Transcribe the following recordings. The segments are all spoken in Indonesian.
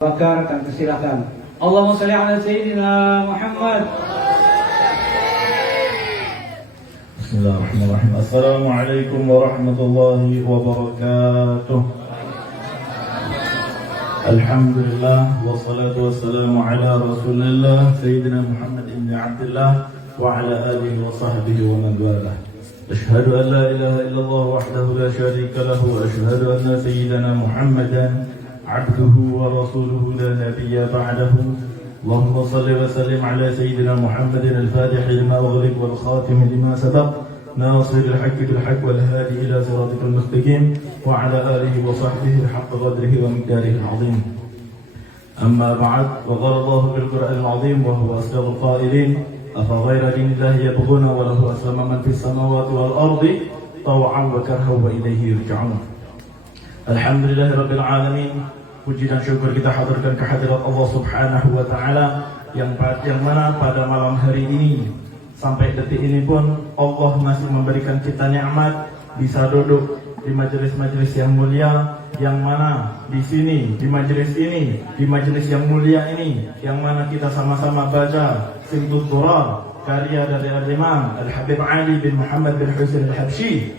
Bakar akan persilakan. Allahumma shalli ala sayyidina Muhammad. Bismillahirrahmanirrahim. Assalamualaikum warahmatullahi wabarakatuh. Alhamdulillah wassalatu wassalamu ala Rasulillah sayyidina Muhammad ibn Abdullah wa ala alihi wa sahbihi wa man walah. Ashhadu an la ilaha illallah wahdahu la syarika lahu wa ashhadu anna sayyidina Muhammadan عبده ورسوله لا نبي بعده اللهم صل وسلم على سيدنا محمد الفاتح لما أغلق والخاتم لما سبق ناصر الحق بالحق والهادي إلى صراطك المستقيم وعلى آله وصحبه حق قدره ومقداره العظيم. أما بعد وقال الله في القرآن العظيم وهو أصدق القائلين أفغير دين الله يبغون وله أسلم من في السماوات والأرض طوعا وكرها وإليه يرجعون. Alhamdulillah Rabbil Alamin. Puji dan syukur kita haturkan kehadirat Allah Subhanahu wa Ta'ala yang mana pada malam hari ini sampai detik ini pun Allah masih memberikan kita nikmat bisa duduk di majelis-majelis yang mulia, yang mana di sini di majelis ini, di majelis yang mulia ini, yang mana kita sama-sama baca Simtud Durar karya dari Al-Imam Al-Habib Ali bin Muhammad bin Husain Al-Habsyi,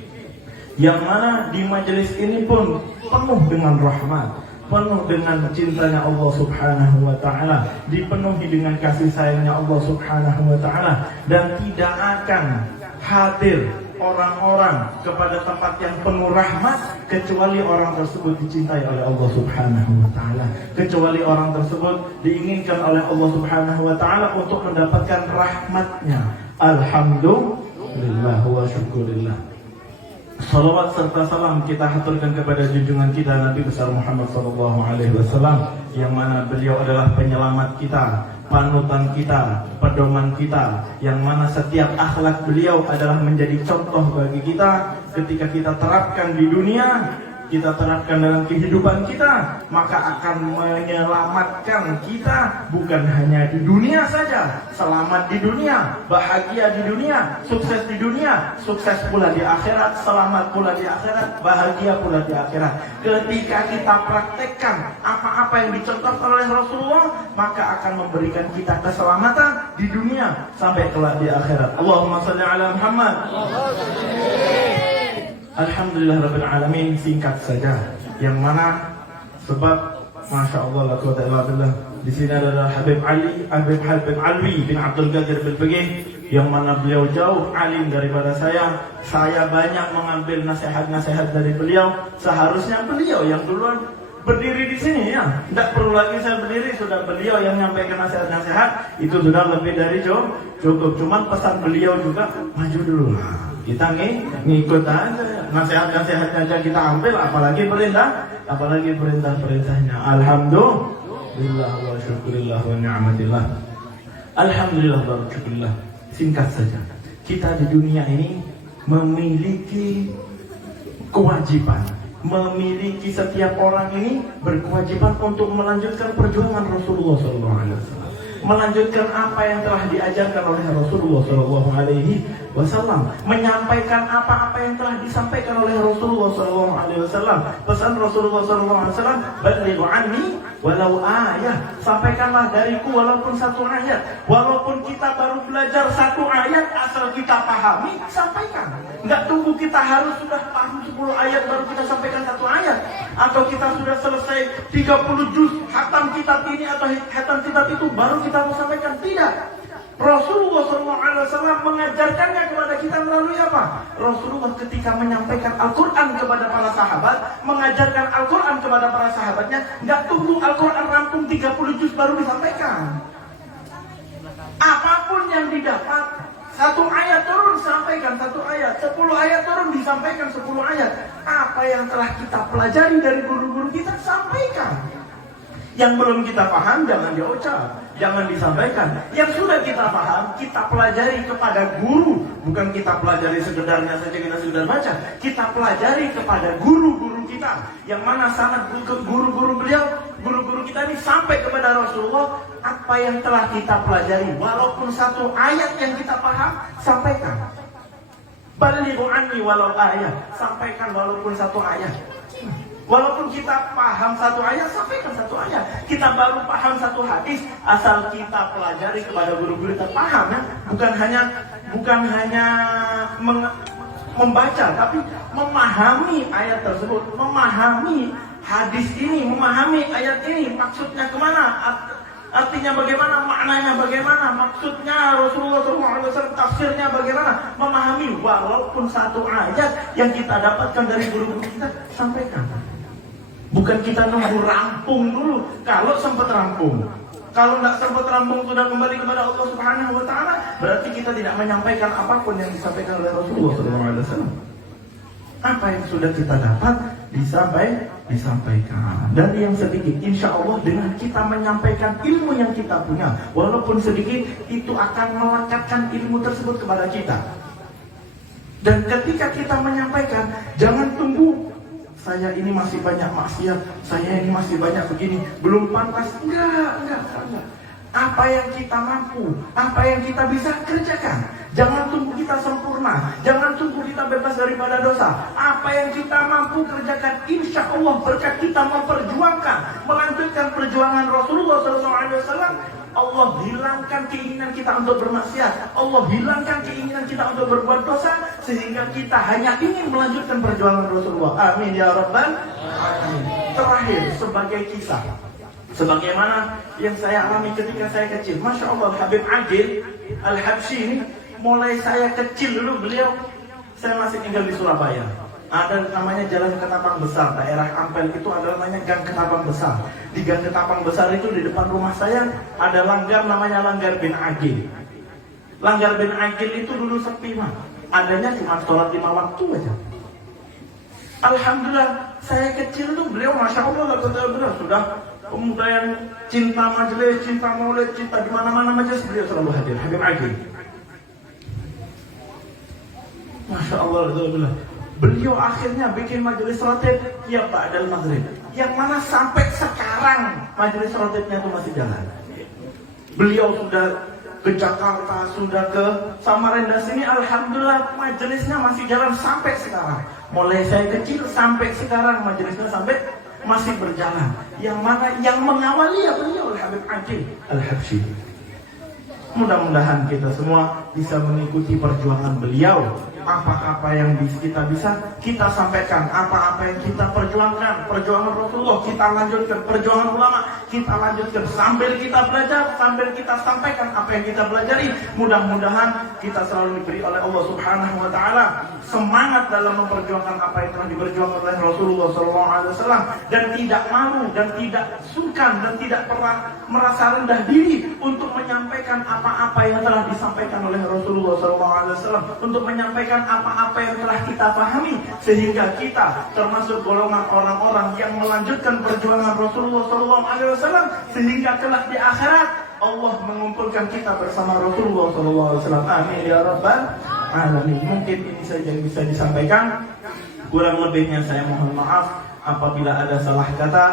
yang mana di majelis ini pun penuh dengan rahmat, penuh dengan cintanya Allah Subhanahu wa Ta'ala, dipenuhi dengan kasih sayangnya Allah Subhanahu wa Ta'ala, dan tidak akan hadir orang-orang kepada tempat yang penuh rahmat kecuali orang tersebut dicintai oleh Allah Subhanahu wa Ta'ala, kecuali orang tersebut diinginkan oleh Allah Subhanahu wa Ta'ala untuk mendapatkan rahmatnya. Alhamdulillah wa syukurillah. Salawat serta salam kita haturkan kepada junjungan kita Nabi besar Muhammad SAW, yang mana beliau adalah penyelamat kita, panutan kita, pedoman kita, yang mana setiap akhlak beliau adalah menjadi contoh bagi kita ketika kita terapkan di dunia, kita terapkan dalam kehidupan kita, maka akan menyelamatkan kita bukan hanya di dunia saja, selamat di dunia, bahagia di dunia, sukses pula di akhirat, selamat pula di akhirat, bahagia pula di akhirat. Ketika kita praktekkan apa-apa yang dicontohkan oleh Rasulullah, maka akan memberikan kita keselamatan di dunia sampai kelak di akhirat. Allahumma shalli ala Muhammad. Alhamdulillah Rabbil Alamin. Singkat saja, yang mana sebab Masya Allah la quwwata illa billah, di sini adalah Habib Alwi bin Abdul Qadir bin Begih, yang mana beliau jauh alim daripada saya banyak mengambil nasihat-nasihat dari beliau. Seharusnya beliau yang duluan berdiri di sini, ya, tidak perlu lagi saya berdiri, sudah beliau yang menyampaikan nasihat-nasihat, itu sudah lebih dari cukup. Cuman pesan beliau juga, maju dulu lah, kita ngikut aja, nasihat-nasihatnya aja kita ambil, apalagi perintahnya. Alhamdulillah wa syukurillah wa ni'matillah. Alhamdulillah wa syukurillah. Singkat saja, kita di dunia ini memiliki kewajiban, memiliki setiap orang ini berkewajiban untuk melanjutkan perjuangan Rasulullah SAW, melanjutkan apa yang telah diajarkan oleh Rasulullah SAW, menyampaikan apa-apa yang telah disampaikan oleh Rasulullah SAW. Pesan Rasulullah SAW, balighu anni walau ayat, sampaikanlah dariku walaupun satu ayat. Walaupun kita baru belajar satu ayat, asal kita pahami, sampaikan. Nggak tunggu kita harus sudah paham 10 ayat baru kita sampaikan satu ayat, atau kita sudah selesai 30 juz hatam kitab ini atau hatam kitab itu baru kita mau sampaikan. Tidak. Rasulullah SAW mengajarkannya kepada kita melalui apa? Rasulullah ketika menyampaikan Al-Quran kepada para sahabat, mengajarkan Al-Quran kepada para sahabatnya, nggak tunggu Al-Quran rampung 30 juz baru disampaikan. Apapun yang didapat, satu ayat turun sampaikan satu ayat, 10 ayat turun disampaikan 10 ayat. Apa yang telah kita pelajari dari guru-guru kita, sampaikan. Yang belum kita paham jangan diucap, jangan disampaikan. Yang sudah kita paham, kita pelajari kepada guru. Bukan kita pelajari sekedarnya saja, kita sudah baca. Kita pelajari kepada guru-guru kita, yang mana sangat guru-guru beliau, guru-guru kita ini sampai kepada Rasulullah. Apa yang telah kita pelajari, walaupun satu ayat yang kita paham, sampaikan. Balighu anni walau ayat, sampaikan walaupun satu ayat. Walaupun kita paham satu ayat, sampaikan satu ayat. Kita baru paham satu hadis, asal kita pelajari kepada guru-guru kita paham ya. Bukan hanya membaca, tapi memahami ayat tersebut, memahami hadis ini, memahami ayat ini, maksudnya kemana, artinya bagaimana, maknanya bagaimana, maksudnya Rasulullah SAW, tafsirnya bagaimana, memahami. Walaupun satu ayat yang kita dapatkan dari guru-guru kita, sampaikan. Bukan kita nunggu rampung dulu. Kalau sempat rampung, kalau tidak sempat rampung sudah kembali kepada Allah Subhanahu Wa Taala, berarti kita tidak menyampaikan apapun yang disampaikan oleh Rasulullah SAW. Apa yang sudah kita dapat disampaikan. Dan yang sedikit, insya Allah dengan kita menyampaikan ilmu yang kita punya, walaupun sedikit, itu akan melekatkan ilmu tersebut kepada kita. Dan ketika kita menyampaikan, jangan tunggu saya ini masih banyak maksiat, saya ini masih banyak begini, belum pantas. Enggak. Apa yang kita mampu, apa yang kita bisa kerjakan. Jangan tunggu kita sempurna, jangan tunggu kita bebas daripada dosa. Apa yang kita mampu kerjakan, insya Allah berkat kita memperjuangkan, melanjutkan perjuangan Rasulullah SAW, Allah hilangkan keinginan kita untuk bermaksiat, Allah hilangkan keinginan kita untuk berbuat dosa, sehingga kita hanya ingin melanjutkan perjuangan Rasulullah. Amin ya Rabbal Alamin. Terakhir, sebagai kisah, sebagaimana yang saya alami ketika saya kecil. Masya Allah, Habib Agil Al-Habsyi ini, mulai saya kecil dulu beliau, saya masih tinggal di Surabaya. Ada namanya Jalan Ketapang Besar, daerah Ampel itu ada namanya Gang Ketapang Besar. Di Gang Ketapang Besar itu di depan rumah saya ada langgar namanya Langgar bin Agil. Langgar bin Agil itu dulu sepi mah, adanya cuma sholat 5 waktu aja. Alhamdulillah, saya kecil tuh beliau Masya Allah, beliau sudah pemuda yang cinta majelis, cinta maulid, cinta di mana-mana majelis, beliau selalu hadir. Habib Agil, Masya Allah, alhamdulillah. Beliau akhirnya bikin majelis rotib tiap ba'dal maghrib, yang mana sampai sekarang majelis rotibnya itu masih jalan. Beliau sudah ke Jakarta, sudah ke Samarinda sini, alhamdulillah majelisnya masih jalan sampai sekarang. Mulai saya kecil sampai sekarang majelisnya sampai masih berjalan. Yang mana yang mengawali ya beliau Habib Agil Al-Habsyi. Mudah-mudahan kita semua bisa mengikuti perjuangan beliau. Apa-apa yang kita bisa, kita sampaikan. Apa-apa yang kita perjuangkan, perjuangan Rasulullah, kita lanjutkan. Perjuangan ulama, kita lanjutkan. Sambil kita belajar, sambil kita sampaikan apa yang kita pelajari. Mudah-mudahan kita selalu diberi oleh Allah Subhanahu Wa Taala semangat dalam memperjuangkan apa yang telah diperjuangkan oleh Rasulullah SAW, dan tidak malu, dan tidak sungkan, dan tidak pernah merasa rendah diri untuk menyampaikan apa-apa yang telah disampaikan oleh Rasulullah SAW, untuk menyampaikan apa-apa yang telah kita pahami, sehingga kita termasuk golongan orang-orang yang melanjutkan perjuangan Rasulullah SAW, sehingga kelak di akhirat Allah mengumpulkan kita bersama Rasulullah SAW. Amin ya Rabbal Alamin. Mungkin ini saja yang bisa disampaikan. Kurang lebihnya saya mohon maaf apabila ada salah kata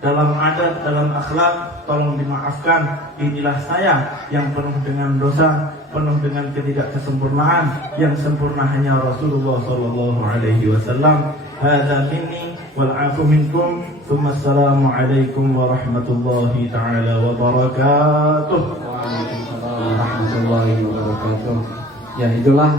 dalam adat, dalam akhlak, tolong dimaafkan. Inilah saya yang penuh dengan dosa, penuh dengan ketidaksempurnaan. Yang sempurna hanya Rasulullah sallallahu alaihi wasallam. Hadza minni wal 'afu minkum. Assalamu alaikum warahmatullahi taala wabarakatuh. Waalaikumsalam warahmatullahi wabarakatuh. Ya, itulah